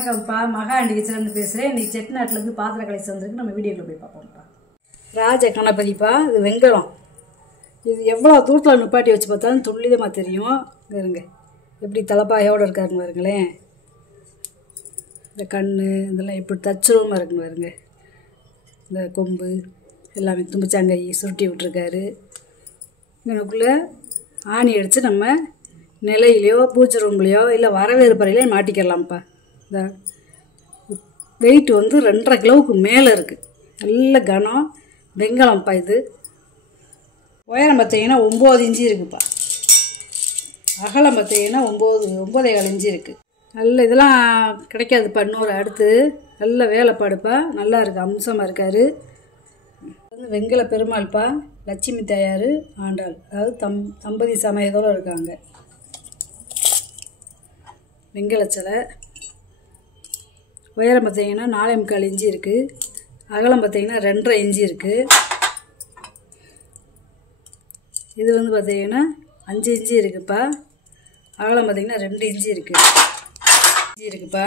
வணக்கம்ப்பா, மகாண்டி கிச்சன்லேருந்து பேசுகிறேன். இன்றைக்கி செட்டிநாட்டிலேருந்து பாத்திர கலெக்ஷன் வந்துருக்கு. நம்ம வீடியோக்குள்ள போய் பார்ப்போம்ப்பா. ராஜ கணபதிப்பா, இது வெங்கலம். இது எவ்வளோ தூரத்தில் நிப்பாட்டி வச்சு பார்த்தாலும் துல்லியமாக தெரியும். இருங்க, எப்படி தலைப்பாயோடு இருக்காருன்னு பாருங்களேன். இந்த கண் இதெல்லாம் எப்படி தச்சுருவமாக இருக்குன்னு பாருங்க. இந்த கொம்பு எல்லாமே தும்பிச்சாங்கை சுருட்டி விட்டுருக்காரு. எனக்குள்ளே ஆணி அடித்து நம்ம நிலையிலையோ பூஜை ரூம்லையோ இல்லை வரவேற்பறையிலையோ மாட்டிக்கலாம்ப்பா. இந்த வெயிட் வந்து 2.5 கிலோவுக்கு மேலே இருக்குது. நல்ல கனம் வெங்கலம்ப்பா. இது உயரம் பார்த்தீங்கன்னா 9 இன்ச்சு இருக்குப்பா. அகலம் பார்த்தீங்கன்னா 9.25 இன்ச்சு இருக்குது. நல்ல இதெல்லாம் கிடைக்காதுப்பா. இன்னொரு அடுத்து நல்ல வேலைப்பாடுப்பா. நல்லா இருக்குது, அம்சமாக இருக்கார். வந்து வெங்கல பெருமாள்ப்பா, லட்சுமி தாயார், ஆண்டாள், அதாவது தம்பதி சமயத்தோடு இருக்காங்க. வெங்கல சிலை உயரம் பார்த்தீங்கன்னா 4.25 இன்ச்சு இருக்குது. அகலம் பார்த்தீங்கன்னா 2.5 இன்ச்சு இருக்குது. இது வந்து பார்த்தீங்கன்னா 5 இன்ச்சு இருக்குப்பா. அகலம் பார்த்தீங்கன்னா 2 இன்ச்சு இருக்குப்பா.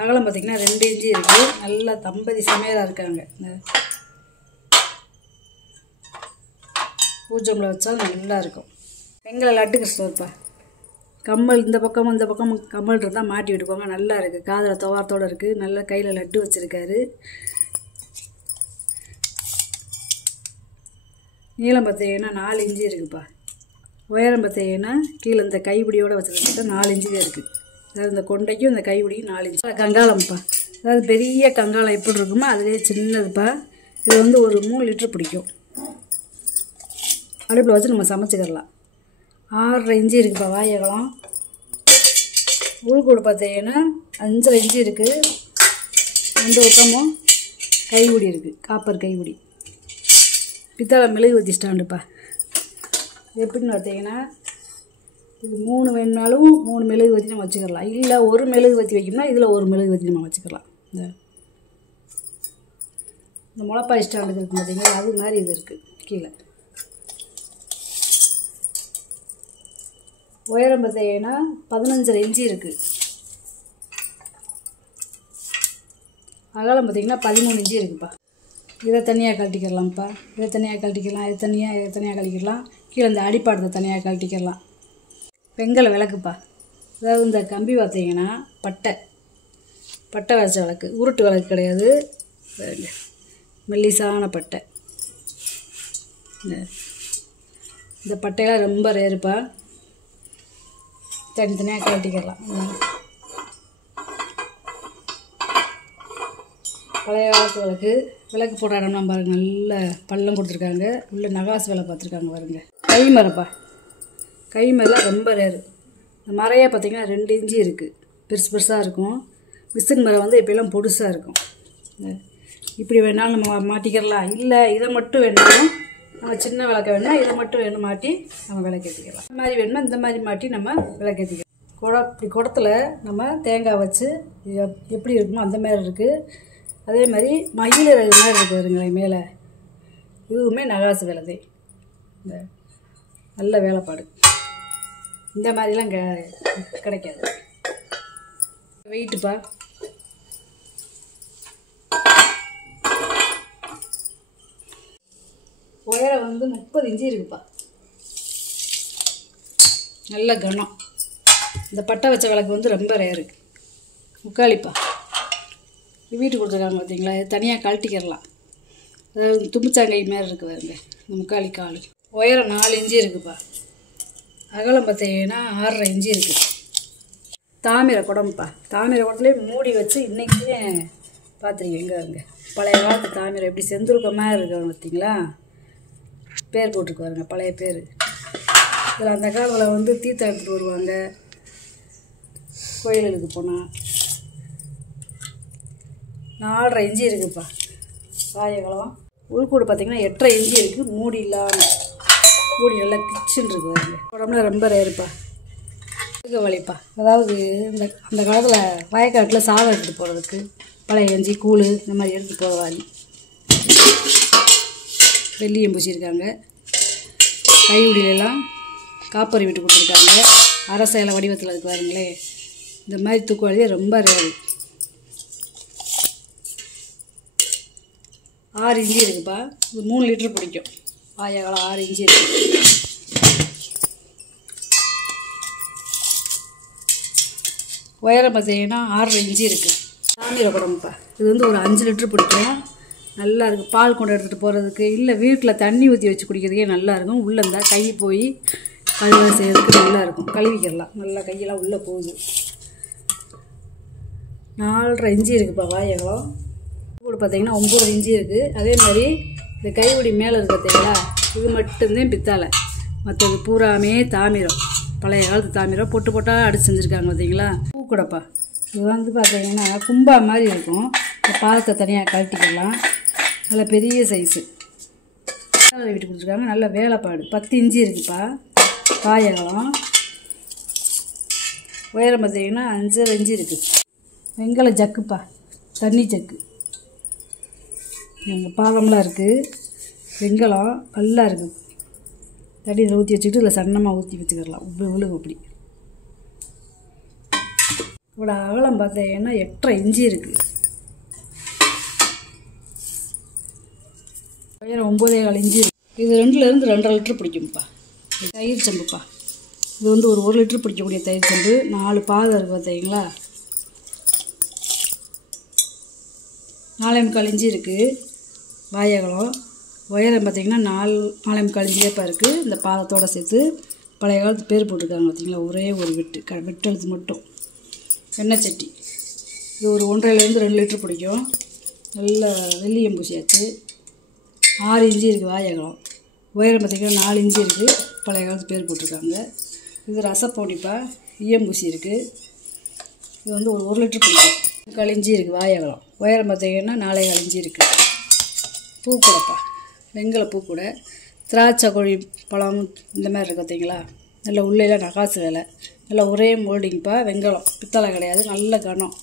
அகலம் பார்த்தீங்கன்னா 2 இன்ச்சு இருக்குது. நல்லா தம்பதி சமையலாக இருக்காங்க. இந்த பூஜைமில் வச்சாலும் நல்லா இருக்கும். வெங்கல லட்டு கிருஷ்ணர்ப்பா. கம்மல் இந்த பக்கம் கம்மல் இருந்தால் மாட்டி விட்டுக்கோங்க. நல்லா இருக்குது, காதில் துவாரத்தோடு இருக்குது. நல்லா கையில் லட்டு வச்சுருக்காரு. நீளம் பார்த்தீங்கன்னா 4 இன்ச்சு இருக்குப்பா. உயரம் பார்த்தீங்கன்னா கீழே இந்த கைப்பிடியோடு வச்சுருக்கா 4 இன்ச்சு தான் இருக்குது. அதாவது இந்த கொண்டைக்கும் இந்த கைப்பிடிக்கும் 4 இன்ச்சு. கங்காளம்ப்பா, அதாவது பெரிய கங்காளம் எப்படி இருக்குமோ அதுலேயே சின்னதுப்பா. இது வந்து ஒரு 3 லிட்டர் பிடிக்கும். அடுப்பில் வச்சு நம்ம சமைச்சிக்கிடலாம். 6.5 இன்ச்சு இருக்குப்பா வாயகலம். உள்கூடு பார்த்தீங்கன்னா 5.5 இன்ச்சு இருக்குது. 2 பக்கமும் கைகுடி இருக்குது, காப்பர் கைகுடி. பித்தளை மெழுகுவத்தி ஸ்டாண்டுப்பா. எப்படின்னு பார்த்தீங்கன்னா இது 3 வேணுனாலும் 3 மெழுகுவத்தி நம்ம வச்சுக்கலாம். இல்லை ஒரு மெழுகுவத்தி வைக்கணும்னா இதில் ஒரு மெழுகுவத்தி நம்ம வச்சுக்கலாம். இந்த முளைப்பாய் ஸ்டாண்டுக்கு இருக்குது பார்த்தீங்கன்னா, அது மாதிரி இது இருக்குது கீழே. உயரம் பார்த்தீங்கன்னா 15.5 இன்ச்சு இருக்குது. அகலம் பார்த்தீங்கன்னா 13 இன்ச்சு இருக்குப்பா. இதை தனியாக கழட்டிக்கிடலாம்ப்பா. இதை தனியாக கழட்டிக்கலாம், இதை தனியாக கழட்டிக்கலாம். கீழே இந்த அடிப்பாடத்தை தனியாக கழட்டிக்கிடலாம். வெங்கல விளக்குப்பா. அதாவது இந்த கம்பி பார்த்தீங்கன்னா பட்டை வச்ச விளக்கு, உருட்டு விளக்கு கிடையாது. மெல்லிசான பட்டை. இந்த பட்டையெல்லாம் ரொம்ப ரேருப்பா. தனித்தனியாக கழட்டிக்கலாம். பழைய காலத்து விளக்கு போடுற இடம்லாம் பாருங்கள். நல்ல பள்ளம் கொடுத்துருக்காங்க. உள்ள நகாசு வேலை பார்த்துருக்காங்க பாருங்க. கை மரப்பா, கை மரெலாம் ரொம்ப ரேரு. இந்த மரையே பார்த்திங்கன்னா 2 இன்ச்சு இருக்குது. பெருசாக இருக்கும். விசின் மரம் வந்து இப்போலாம் பொடுசாக இருக்கும். இப்படி வேணாலும் நம்ம மாட்டிக்கிறலாம். இல்லை இதை மட்டும் வேணாலும் நம்ம சின்ன விளக்க வேணும்னா இதை மட்டும் வேணும் மாட்டி நம்ம விளக்கேற்றிக்கலாம். இந்த மாதிரி வேணும்னா இந்த மாதிரி மாட்டி நம்ம விளக்கேற்றிக்கலாம். இப்படி குடத்தில் நம்ம தேங்காய் வச்சு எப்படி இருக்குமோ அந்த மாதிரி இருக்குது. அதே மாதிரி மயிலிறகு மாதிரி இருக்குது வருங்களேன் மேலே. இதுவுமே நகாசு வேலைதே. இந்த நல்ல வேலைப்பாடு. இந்த மாதிரிலாம் கிடைக்காது. வெயிட்டுப்பா. உயரம் வந்து 30 இன்ச்சு இருக்குப்பா. நல்ல கனம். இந்த பட்டை வச்ச விளக்கு வந்து ரொம்ப ரேரு. முக்காளிப்பா. வீட்டுக்கு கொடுத்துருக்காங்க பார்த்தீங்களா, இது தனியாக கழட்டிக்கிடலாம். அதாவது தும்பிச்சாங்கை மாதிரி இருக்குது பாருங்க. இந்த முக்காளி கால். உயரம் 4 இன்ச்சு இருக்குப்பா. அகலம் பார்த்தீங்கன்னா 6.5 இன்ச்சு இருக்குது. தாமிர குடம்ப்பா. தாமிர குடத்துலேயே மூடி வச்சு இன்றைக்குமே பார்த்துருக்கீங்க. எங்கே இருங்க பழைய காலத்து தாமிரம் எப்படி செந்துருக்க மாதிரி இருக்காங்க பார்த்தீங்களா. பேர் போட்டிருக்கு பாருங்க, பழைய பேர். இதில் அந்த காலத்தில் வந்து தீர்த்தம் எடுத்துகிட்டு வருவாங்க கோயிலுக்கு போனால். 4.5 இன்ச்சு இருக்குதுப்பா வாயகலம். உள்கூடு பார்த்திங்கன்னா 8.5 இன்ச்சு இருக்குது. மூடி இல்லாமல், மூடி நல்லா கிச்சன் இருக்குது பாருங்க. உடம்புல ரொம்ப ரேருப்பா. வலிப்பா. அதாவது அந்த காலத்தில் வயக்காட்டில் சாதம் எடுத்துகிட்டு போகிறதுக்கு பழைய எஞ்சி கூழ் இந்த மாதிரி எடுத்துகிட்டு போகிற வாலி. வெள்ளியம் பூசியிருக்காங்க. கையுடியிலெல்லாம் காப்பரி விட்டு கொடுத்துருக்காங்க. அரசையில் வடிவத்தில் இருக்கு பாருங்களே. இந்த மாதிரி தூக்குவாளியே ரொம்ப ரேரு. 6 இஞ்சி இருக்குப்பா. இது 3 லிட்டர் பிடிக்கும். வாழைக்காலம் 6 இஞ்சி இருக்குது. உயரம் பார்த்தீங்கன்னா 6.5 இஞ்சி இருக்குது. தாமிர குடம்புப்பா. இது வந்து ஒரு 5 லிட்டர் பிடிக்கும். நல்லா இருக்குது. பால் கொண்டு எடுத்துகிட்டு போகிறதுக்கு இல்லை வீட்டில் தண்ணி ஊற்றி வச்சு குடிக்கிறதுக்கே நல்லாயிருக்கும். உள்ளே இருந்தால் கை போய் கழுவி செய்கிறதுக்கு நல்லாயிருக்கும். கழுவிக்கிடலாம். நல்லா கையெல்லாம் உள்ளே போகுது. 4.5 இஞ்சி இருக்குப்பா வாழைக்காலம். கூட பார்த்தீங்கன்னா 9 இஞ்சி இருக்குது. அதே மாதிரி இந்த கைப்பிடி மேலே இருக்குது பார்த்தீங்களா, இது மட்டும்தான் பித்தாளை. மற்றது பூராமே தாமிரம். பழைய காலத்து தாமிரம் பொட்டு போட்டால் அடிச்சு செஞ்சுருக்காங்க பார்த்தீங்களா. பூக்கூடப்பா. இது வந்து பார்த்தீங்கன்னா கும்பா மாதிரி இருக்கும். இந்த பாலத்தை தனியாக கழட்டிக்கலாம். நல்ல பெரிய சைஸு வீட்டு கொடுத்துருக்காங்க. நல்ல வேலைப்பாடு. 10 இஞ்சி இருக்குப்பா வாழைக்காலம். உயரம் பார்த்தீங்கன்னா 5.5 இஞ்சி இருக்குது. வெங்கல ஜக்குப்பா, தண்ணி ஜக்கு. எங்கள் பாலம்லாம் இருக்குது. வெங்கலம் நல்லா இருக்குது. தண்ணியில் ஊற்றி வச்சுக்கிட்டு இல்லை சன்னமாக ஊற்றி வச்சுக்கிடலாம். விழுகும் அப்படி. இவ்வளோ அகலம் பார்த்தீங்கன்னா 8.5 இஞ்சி இருக்குது. உயரம் 9.25 இஞ்சி இருக்குது. இது 2லேருந்து 2.5 லிட்டர் பிடிக்கும்ப்பா. தயிர் சம்புப்பா. இது வந்து ஒரு 1 லிட்டர் பிடிக்கக்கூடிய தயிர் சம்பு. 4 பாதம் இருக்குது பார்த்தீங்களா. 4.25 இஞ்சி இருக்குது வாழைக்காலம். உயரம் பார்த்திங்கன்னா 4.25 இஞ்சிலேப்பா இருக்குது. இந்த பாதத்தோடு சேர்த்து பழைய காலத்து பேர் போட்டிருக்காங்க பார்த்தீங்களா. ஒரே ஒரு வெட்டெழுத்து மட்டும். எண்ணெய் சட்டி. இது ஒரு 1.5லேருந்து 2 லிட்டர் பிடிக்கும். நல்ல வெள்ளியம் பூசியாச்சு. 6 இஞ்சி இருக்குது வாழைக்காலம். உயரம் பார்த்திங்கன்னா 4 இஞ்சி இருக்குது. பழைய காலத்து பேர் போட்டிருக்காங்க. இது ரசப்பொடிப்பா. ஈயம்பூசி இருக்குது. இது வந்து ஒரு 1 லிட்டர் பிடிக்கும். 4 இஞ்சி இருக்குது வாழைக்காலம். உயரம் பார்த்திங்கன்னா 4.25 இஞ்சி இருக்குது. பூக்கூடப்பா. வெங்கல பூக்கூடை. திராட்சை கோழி பழம் இந்த மாதிரி இருக்குது பார்த்தீங்களா. நல்ல உள்ளேலாம் நகாசு வேலை. நல்லா ஒரே மோல்டிங்ப்பா. வெங்கலம் பித்தளை கிடையாது. நல்ல கனம்.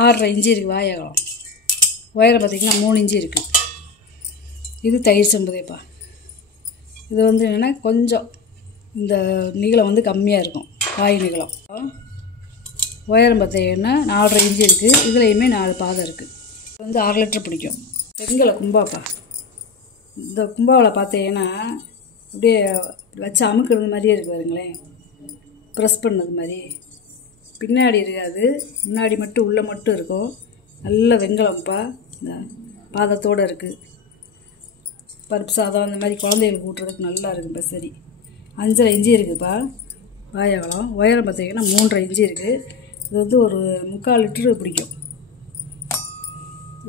6.5 இஞ்சி இருக்குது வாழைக்காலம். உயரம் பார்த்திங்கன்னா 3 இஞ்சி இருக்குது. இது தயிர் சம்புதேப்பா. இது வந்து என்னென்னா கொஞ்சம் இந்த நீளம் வந்து கம்மியாக இருக்கும். காய் நீளம். உயரம் பார்த்தீங்கன்னா 4.5 இஞ்சி இருக்குது. இதுலேயுமே 4 பாதம் இருக்குது. இது வந்து 6 லிட்டர் பிடிக்கும். வெங்கல கும்பாப்பா. இந்த கும்பாவில் பார்த்தீங்கன்னா அப்படியே வச்சு அமுக்கிறது மாதிரியே இருக்குது பாருங்களேன். ப்ரெஸ் பண்ணது மாதிரி. பின்னாடி இருக்காது, முன்னாடி மட்டும் உள்ளே மட்டும் இருக்கும். நல்ல வெங்கலம்ப்பா. இந்த பாதத்தோடு இருக்குது. பருப்பு சாதம் அந்த மாதிரி குழந்தைகளுக்கு ஊட்டுறதுக்கு நல்லா இருக்குப்பா. சரி. 5.5 இஞ்சி இருக்குதுப்பா வாழைக்காலம். உயரம் பார்த்தீங்கன்னா 3.5 இஞ்சி இருக்குது. இது வந்து ஒரு 3/4 லிட்டரு பிடிக்கும்.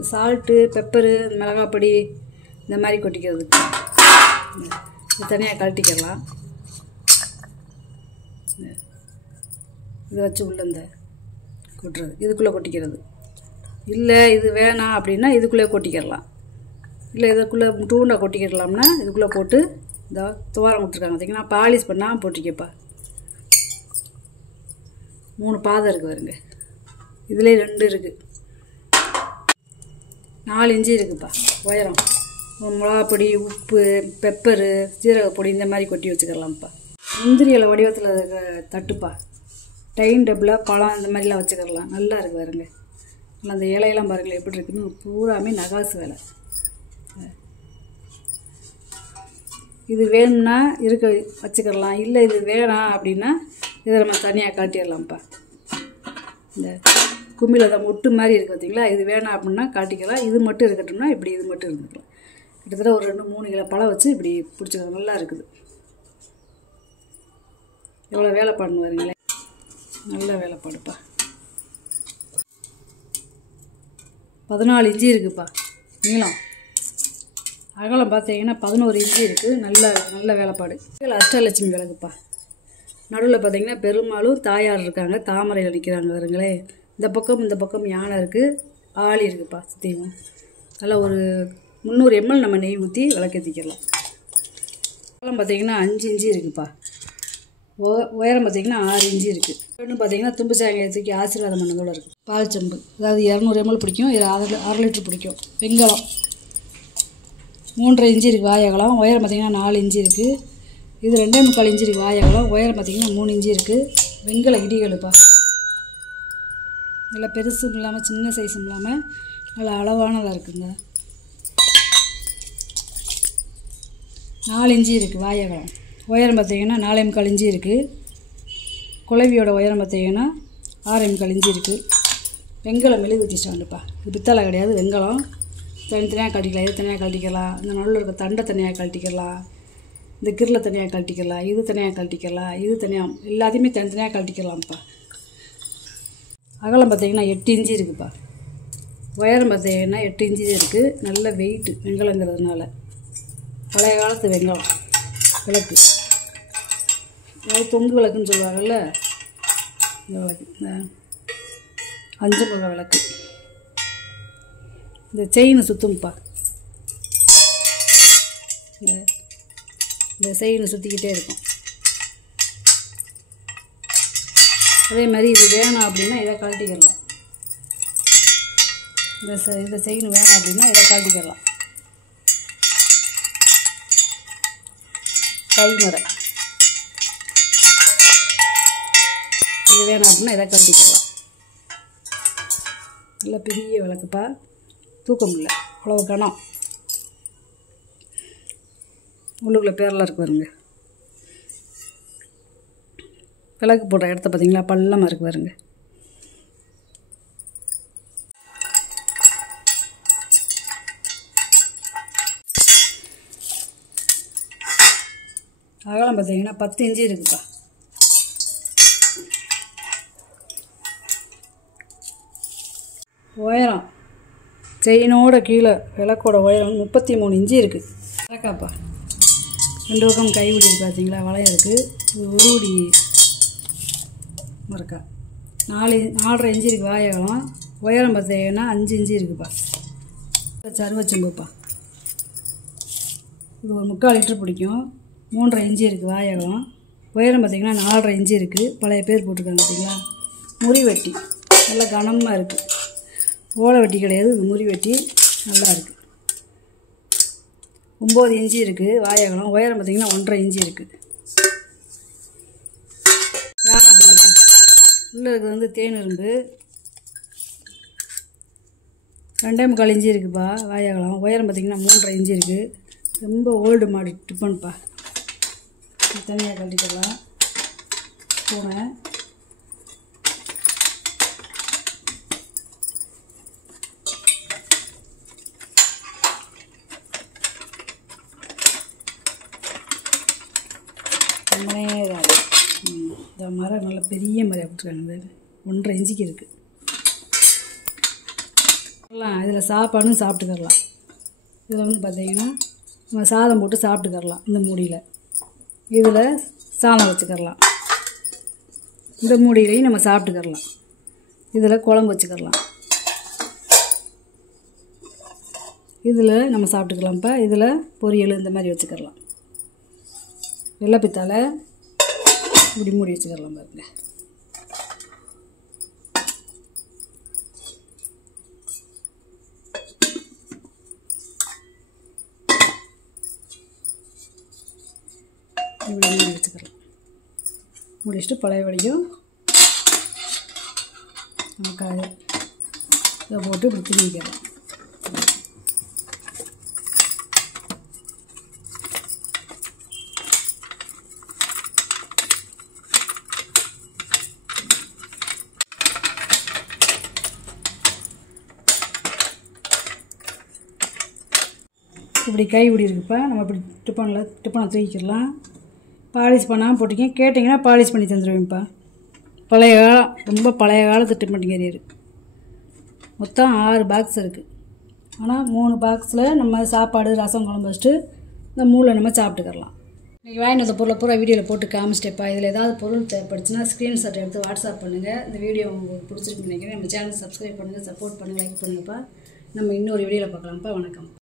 சால்ட்டு, பெப்பரு, மிளகாப்பொடி இந்த மாதிரி கொட்டிக்கிறதுக்கு. இது தனியாக கழட்டிக்கலாம். இதை வச்சு உள்ள இந்த கொட்டுறது இதுக்குள்ளே கொட்டிக்கிறது. இல்லை இது வேணாம் அப்படின்னா இதுக்குள்ளே கொட்டிக்கிடலாம். இல்லை இதுக்குள்ளே டூண்டாக கொட்டிக்கிடலாம்னா இதுக்குள்ளே போட்டு இந்த துவாரம் கொடுத்துருக்காங்க பார்த்தீங்கன்னா. பாலிஷ் பண்ணால் போட்டிக்கப்பா. 3 பாதம் இருக்குது பாருங்க. இதிலே 2 இருக்குது. 4 இஞ்சி இருக்குதுப்பா உயரம். மிளகாப்பொடி, உப்பு, பெப்பரு, சீரகப்பொடி இந்த மாதிரி கொட்டி வச்சுக்கலாம்ப்பா. முந்திரி இலை வடிவத்தில் இருக்கிற தட்டுப்பா. டைன் டேபிளாக பழம் இந்த மாதிரிலாம் வச்சுக்கலாம். நல்லா இருக்குது பாருங்க. நல்லா அந்த இலையெல்லாம் பாருங்களேன் எப்படி இருக்குன்னு. பூராமே நகாசு வேலை. இது வேணும்னா இருக்க வச்சுக்கிடலாம். இல்லை இது வேணாம் அப்படின்னா இதை நம்ம தனியாக காட்டிடலாம்ப்பா. இந்த கும்மியில் தான் மொட்டு மாதிரி இருக்குது பார்த்தீங்களா. இது வேணாம் அப்படின்னா காட்டிக்கலாம். இது மட்டும் இருக்கட்டும்னா இப்படி இது மட்டும் இருந்துக்கலாம். கிட்டத்தட்ட ஒரு 2-3 கிலோ பழம் வச்சு இப்படி பிடிச்சிக்கலாம். நல்லா இருக்குது. எவ்வளோ வேலைப்பாடுன்னு வருங்களேன். நல்ல வேலைப்பாடுப்பா. 14 இஞ்சி இருக்குதுப்பா நீளம். அகலம் பார்த்தீங்கன்னா 11 இஞ்சி இருக்குது. நல்ல வேலைப்பாடு. அஷ்டலட்சுமி விளக்குப்பா. நடுவில் பார்த்தீங்கன்னா பெருமாளும் தாயார் இருக்காங்க. தாமரையில் நிற்கிறாங்க வருங்களே. இந்த பக்கம் யானை இருக்குது. ஆளி இருக்குதுப்பா சுற்றியும். நல்லா ஒரு 300 ml நம்ம நெய் ஊற்றி விளக்கேற்றிக்கலாம். அகலம் பார்த்தீங்கன்னா 5 இஞ்சி இருக்குதுப்பா. உயரம் பார்த்தீங்கன்னா 6 இஞ்சி இருக்குது. இன்னும் பார்த்தீங்கன்னா தும்பு சாயங்காயத்துக்கு ஆசீர்வாதம் பண்ணதோடு இருக்குது. பால் செம்பு அதாவது 200 ml பிடிக்கும். இது 1/2 லிட்டர் பிடிக்கும். வெங்கலம் 3.5 இஞ்சி இருக்குது வாழைக்காலம். உயரம் பார்த்திங்கன்னா 4 இஞ்சி இருக்குது. இது 2.25 இஞ்சி இருக்குது வாழைக்காலம். உயரம் பார்த்திங்கன்னா 3 இஞ்சி இருக்குது. வெங்கல இடிகளுப்பா. நல்லா பெருசும் இல்லாமல் சின்ன சைஸும் இல்லாமல் நல்லா அளவானதாக இருக்குங்க. 4 இன்ச்சு இருக்குது வாழைப்பழம். உயரம் பார்த்திங்கன்னா 4.25 இன்ச்சு இருக்குது. குழவியோட உயரம் பார்த்திங்கன்னா 6.25 இன்ச்சு இருக்குது. வெங்கலம் மெழுகுவர்த்தி ஸ்டாண்டுப்பா. இது பித்தளை கிடையாது, வெங்கலம். தனித்தனியாக கழட்டிக்கலாம், இது தனியாக கழட்டிக்கலாம், இந்த நடுவில் இருக்க தண்டை தனியாக கழட்டிக்கலாம், இந்த கிரில் தனியாக கழட்டிக்கலாம், இது தனியாக கழட்டிக்கலாம், இது தனியாக எல்லாத்தையுமே தனித்தனியாக கழட்டிக்கலாம்ப்பா. அகலம் பார்த்திங்கன்னா 8 இன்ச்சு இருக்குதுப்பா. உயரம் பார்த்திங்கன்னா 8 இன்ச்சு இருக்குது. நல்ல வெயிட்டு வெங்கலங்கிறதுனால. பழைய காலத்து வெங்கலம் விளக்கு, அதாவது தொங்கு விளக்குன்னு சொல்லுவாங்கள்ல, இந்த விளக்கு, இந்த 5 முக விளக்கு. இந்த செயின் சுற்றும்ப்பா. இந்த செயின் சுற்றிக்கிட்டே இருக்கும். அதே மாதிரி இது வேணும் அப்படின்னா இதை கழட்டிக்கிடலாம். இந்த செயின் வேணும் அப்படின்னா இதை கழட்டிக்கிடலாம். கைமறை இது வேணும் அப்படின்னா இதை கழட்டிக்கிடலாம். நல்ல பெரிய விளக்குப்பா, தூக்க முடியல, அவ்வளோ கனம். உள்ளுக்குள்ளே பேரெல்லாம் இருக்கு பாருங்க. விளக்கு போடுற இடத்த பார்த்தீங்களா, பள்ளமாக இருக்கு பாருங்க. அகலம் பார்த்தீங்கன்னா 10 இன்ச்சு இருக்குப்பா. உயரம் செயினோட கீழே விளக்கோட உயரம் 33 இன்ச்சு இருக்குது. விளக்காப்பா 2 பக்கம் கைவிடி இருக்குது பார்த்தீங்களா, வளையம் இருக்குது. இது உருடி மறக்கா 4.5 இன்ச்சு இருக்குது வாயகம். உயரம் பார்த்தீங்கன்னா 5 இன்ச்சு இருக்குப்பா. சருவச்சம்புப்பா. இது ஒரு 3/4 லிட்டர் பிடிக்கும். 3.5 இன்ச்சு இருக்குது வாயகம். உயரம் பார்த்திங்கன்னா 4.5 இன்ச்சு இருக்குது. பழைய பேர் போட்டிருக்காங்க பார்த்தீங்களா. முறி வெட்டி நல்லா கனமாக இருக்குது. ஓலை வெட்டி கிடையாது, இது முறி வெட்டி நல்லா இருக்குது. 9 இன்ச்சு இருக்குது வாயகம். உயரம் பார்த்திங்கன்னா 1.5 இன்ச்சு இருக்குது. யானை பில்லுப்பா. உள்ளே இருக்கிறது வந்து தேன் இரும்பு. 2.25 இன்ச்சு இருக்குதுப்பா வாயகம். உயரம் பார்த்திங்கன்னா 3.5 இன்ச்சு இருக்குது. ரொம்ப ஓல்டு மாடல் டிஃபன்ப்பா. தனியாக கழட்டிக்கலாம். பூனை ரொம்ப நேரம். இந்த மரம் நல்ல பெரிய மரம் போட்டுருக்காங்க. 1.5 இன்ச்சுக்கு இருக்குது. இதில் சாப்பாடும் சாப்பிட்டுக்கரலாம். இதில் வந்து பார்த்திங்கன்னா நம்ம சாதம் போட்டு சாப்பிட்டுக்கரலாம். இந்த மூடியில் இதில் சாதம் வச்சுக்கரலாம். இந்த மூடியிலையும் நம்ம சாப்பிட்டுக்கரலாம். இதில் குழம்பு வச்சுக்கரலாம். இதில் நம்ம சாப்பிட்டுக்கலாம்ப்பா. இதில் பொரியல் இந்த மாதிரி வச்சுக்கரலாம். வெள்ளைப்பித்தால இப்படி மூடி வச்சுக்கரலாம் பாருங்க. இப்படி மூடி வச்சுக்கலாம். முடிச்சுட்டு பழைய வடியும் நமக்கு இதை போட்டு இப்படி திரும்பிக்கலாம். இப்படி கை இப்படி இருக்குப்பா. நம்ம இப்படி டிப்பனை தூக்கிக்கலாம். பாலிஷ் பண்ணாமல் போட்டிங்க கேட்டிங்கன்னா பாலிஷ் பண்ணி தந்துடுவேன்ப்பா. பழைய காலம், ரொம்ப பழைய காலத்து டிப்பன் கேரியர். மொத்தம் 6 பாக்ஸ் இருக்குது. ஆனால் 3 பாக்ஸில் நம்ம சாப்பாடு ரசம் குழம்பு வச்சுட்டு இந்த மூளை நம்ம சாப்பிட்டுக்கரலாம். இன்றைக்கி வாங்கிட்டு வந்த பொருளை பூரா வீடியோவில் போட்டு காமிச்சிட்டேப்பா. இதில் ஏதாவது பொருள் தேவைப்படுச்சுன்னா ஸ்க்ரீன்ஷாட் எடுத்து வாட்ஸ்அப் பண்ணுங்கள். இந்த வீடியோ உங்களுக்கு பிடிச்சிருக்குன்னு நினைக்கிறேன். நம்ம சேனல் சப்ஸ்கிரைப் பண்ணுங்கள், சப்போர்ட் பண்ணுங்கள், லைக் பண்ணுங்கப்பா. நம்ம இன்னொரு வீடியோவில் பார்க்கலாம்ப்பா. வணக்கம்.